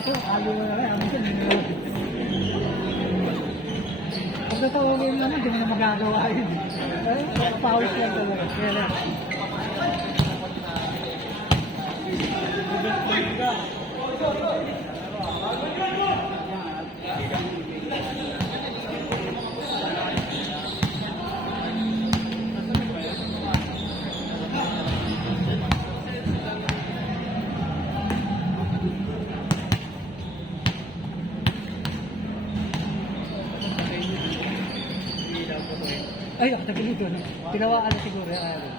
dito. Ayaw mo na rin. Ano siya? Pag natawagin naman, hindi mo na magagawa yun. Ay, pawis lang talaga. Kaya lang. Ay, ako nagulog doon. Pinawaan na siguro yung araw.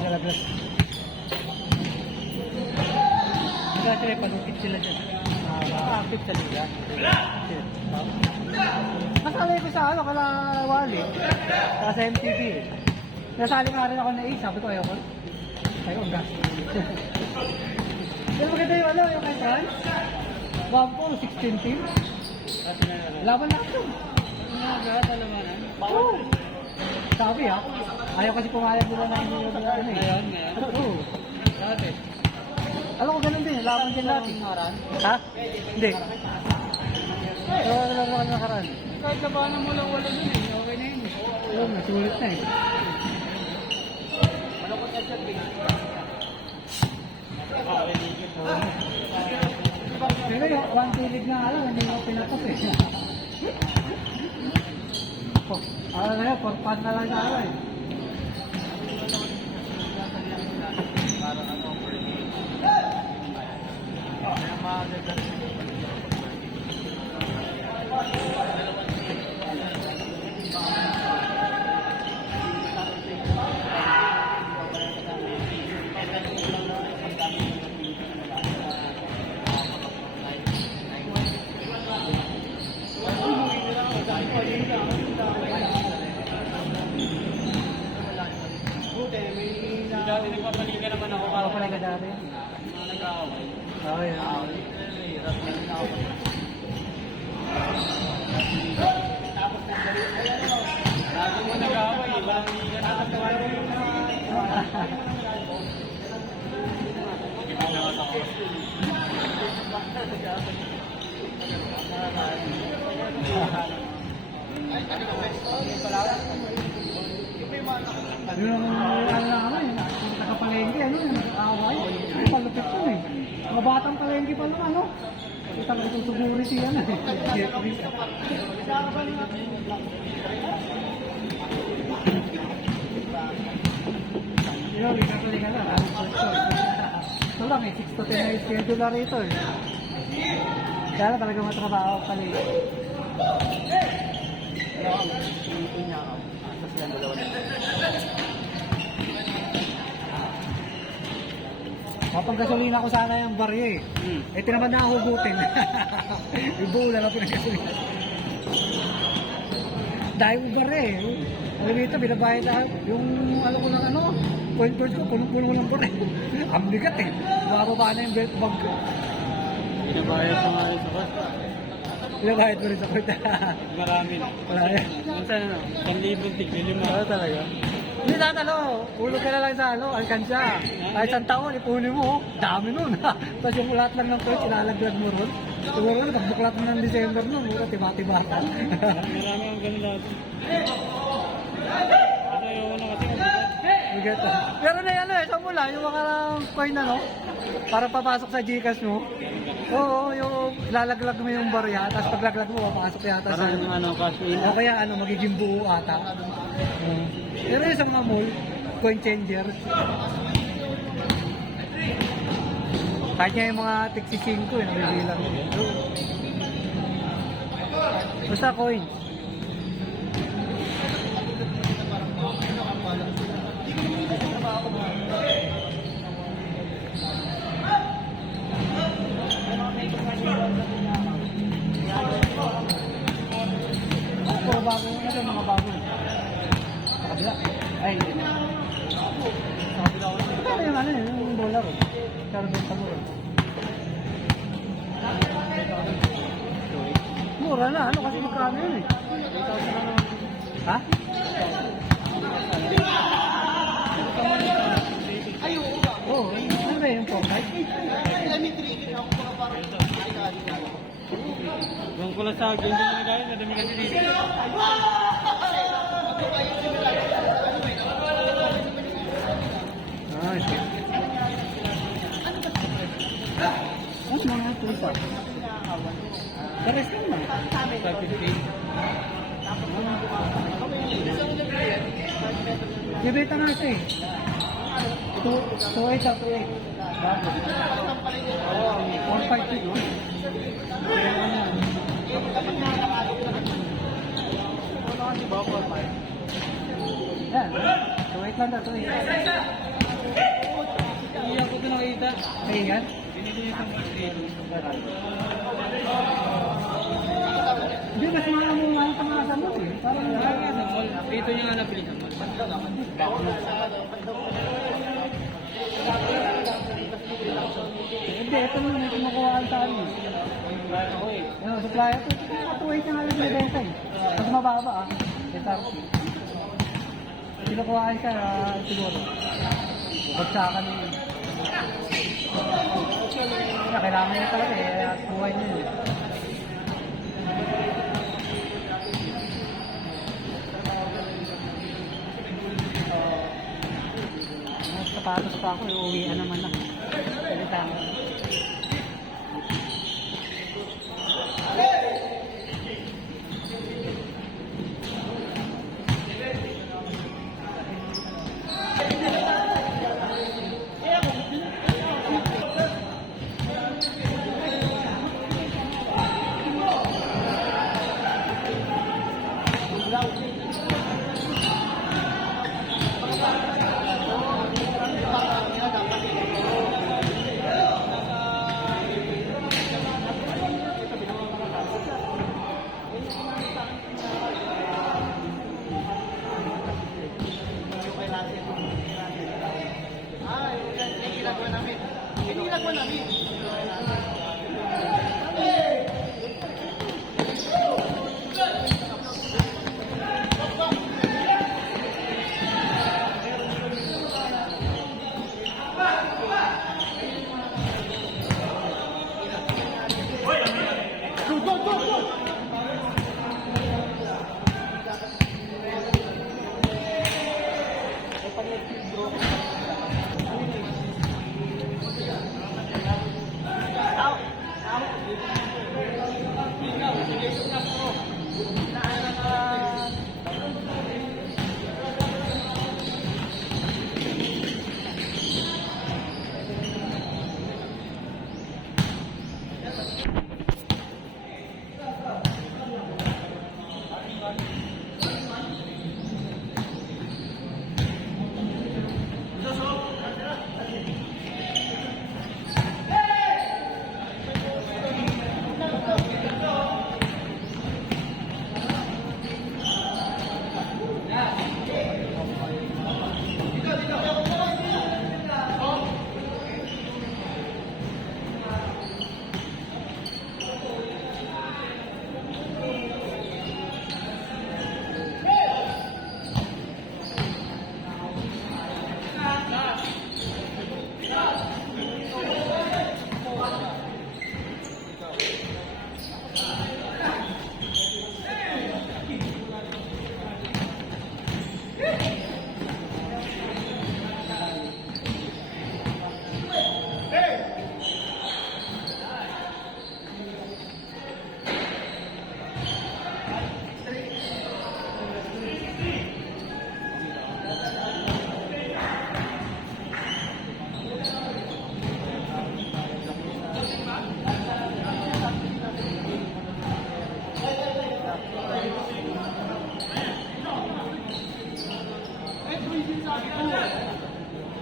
Nagalaglas. Kasi pag-upit sila dyan. Pag-upit sa liga. Nasalay ko sa ano, kala Wally. Sa MTV eh. Nasali nga rin ako na A, sabi ko ayoko. Ayoko, ang gas. Pero maganda yung ano, yung kay France. Bampo, 16 teams. Laban na ito. Oo. Sabi ha. Ayaw kasi pumayag nila na hindi nila ano eh. Ngayon. Oo. Dati. Alam ko ganun din. Laban din natin. Ha? Hindi. Pero alam ko nakaraan. Kahit labanan mo lang wala dun eh. Okay na yun eh. Oo, masulit na eh. Malukot na siya eh. Pero yung one tilig na alam, hindi mo pinatap eh. Alam na yun, porpan na lang na alam eh. Parang ano, Dati nagpapaliga naman ako. Ako pala ka dati. Mga nag-aaway. Oo, yun. Hirap na rin ako. Tapos lagi mo nag-aaway. Ibang liga na nagkawa rin. Yun ang ano na kami, nakapalengke, ano, nag-aaway. Palupit yun eh. Mga batang palengke pa naman, ano. Kita ko itong security yan eh. Yun, liga na. Ito lang eh, 6 to 10 na schedule na rito eh. Kaya na talaga matrabaho pala eh. Mapanggasolina ko sana yung barya eh. Eh, tinaman na hugutin. Yung buo lang ang pinagasolina. Dahil yung barya eh. Alam dito, binabayad na yung ano ko ng ano, point ko, punong-punong lang barya. Ang bigat eh. Bababa na yung belt bag ko. Binabayad pa nga rin sa basta. Binabayad mo rin sa kwarta. Marami na. Wala yan. Minsan ano, 1,000 tig-5. Oo talaga. Hindi na ano, ulog ka na lang sa ano, alkansya. Kahit isang taon, ipunin mo, dami nun. Tapos yung lahat lang ng coach, ilalaglag mo ron. Siguro nun, pagbuklat mo ng December nun, mura tiba-tibatan. Marami ang ganun dati. Kasi ayaw na kasi Bigat to. Pero na ano eh, sa mula, yung mga coin na no, para papasok sa Gcash mo. Oo, yung lalaglag mo yung barya, tapos paglaglag mo, papasok yata sa... parang yung ano, cash in. O kaya ano, magiging buo ata. Pero yung sa mga mall, coin changer. Kahit nga yung mga tiksi 5 eh, nabibilang. Basta coin. Puro bago yung ano, mga bago. Sa kabila. Ay, hindi na. Sa kabila ko. Ito yung ano, yung dollar. Karo doon sa mura. Mura na, ano kasi magkano yun eh. Ha? Oo, ano ba yung 4-5? ko lang sa ganyan na gaya, nadami kasi dito. Ah, shit. Ano mga tuta? Pares lang ba? 550. Bibita nga siya eh. 2.8 at 2.8. Bago. 4.5 no? Yan. 2.8 lang na, 2.8. Iya ko ito nakita. Ay, yan. Binili yung isang Hindi, mas mga mo nga yung pangasa mo eh. Parang Dito niya nga nabili sa mall. hindi, ito naman yung kumukuhaan sa ano. Ako eh. Yung supplier, ito yung 2.8 na nga yung binibenta eh. Mas mababa ah. SRP. Kinukuhaan ka siguro. Bagsakan mo yun. Kailangan niya talaga eh. At buhay niya eh. Sapatos pa ako, uuwian naman ako. Salita mo.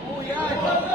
Oh, yeah.